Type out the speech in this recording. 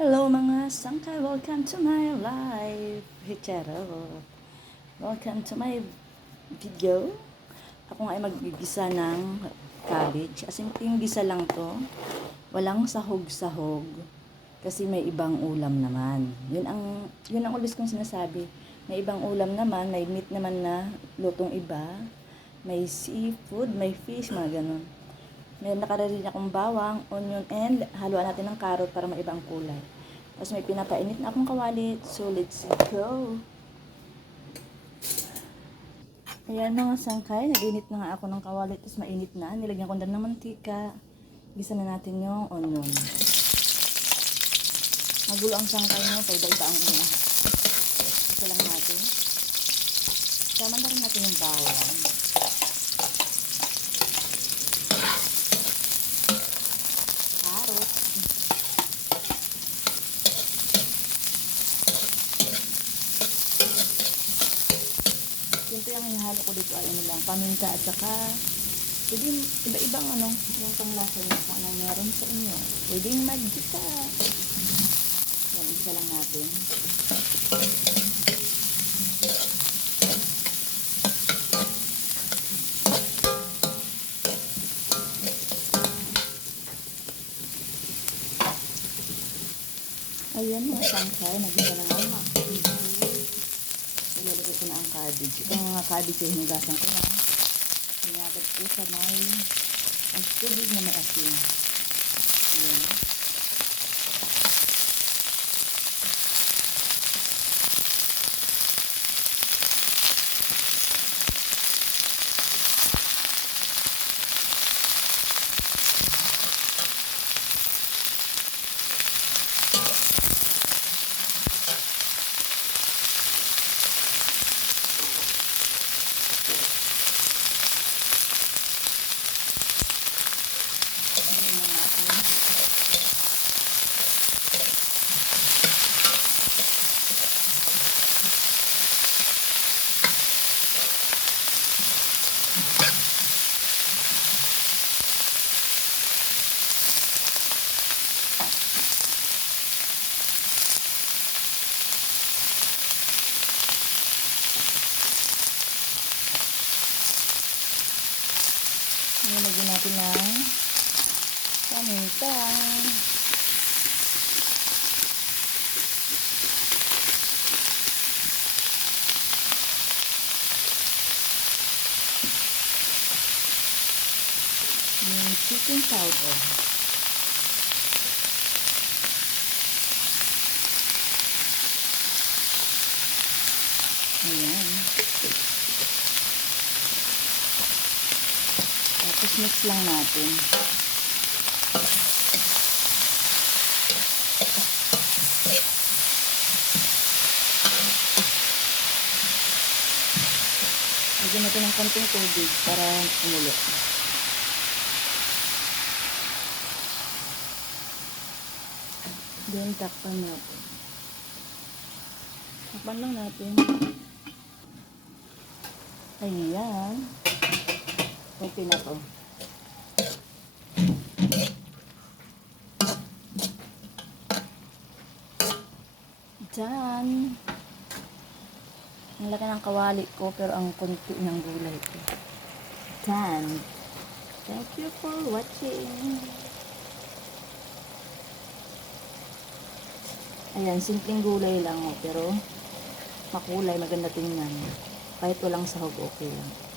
Hello mga sangkay, welcome to my life. Charot. Welcome to my video. Ako nga ay magigisa ng cabbage. As in, yung gisa lang to. Walang sahog-sahog. Kasi may ibang ulam naman. Yun ang, yun ang ulis kong sinasabi. May ibang ulam naman, may meat naman na lutong iba. May seafood, may fish, mga ganun. May nakarelin akong bawang, onion, and haluan natin ng carrot para maibang kulay. Tapos may pinapainit na akong kawali. So, let's go! Ayan mga sangkay, nag-init na nga ako ng kawali. Tapos mainit na. Nilagyan ko na ng mantika. Gisa na natin yung onion. Magulo ang sangkay mo, kaya iba ang una. Isa lang natin. Sama na rin natin yung bawang. Carrot. Siyempre ang hinahalo ko dito ay ano lang, paminta at saka pwedeng iba-ibang ano, yung panglasa niya kung anong meron sa inyo. Pwedeng magdika. Yan, isa lang natin. Ayan mga sangkay, nagisa na nga mga Ilalagay ko na ang cabbage. Itong mga cabbage ay hinugasan ko na. Binabad ko sa may ang tubig na may asin. Ayan na natin. Ngayon, lagyan natin ng paminta. Yung chicken powder. Ayan. Tapos mix lang natin. Lagyan natin ng konting tubig para umulo. Then, takpan natin. Takpan lang natin. Ayan. Okay na to. Diyan. Ang laki ng kawali ko pero ang kunti ng gulay ko. Diyan. Thank you for watching. Ayan, simpleng gulay lang oh, pero makulay, maganda tingnan. Kahit walang sahog, okay lang.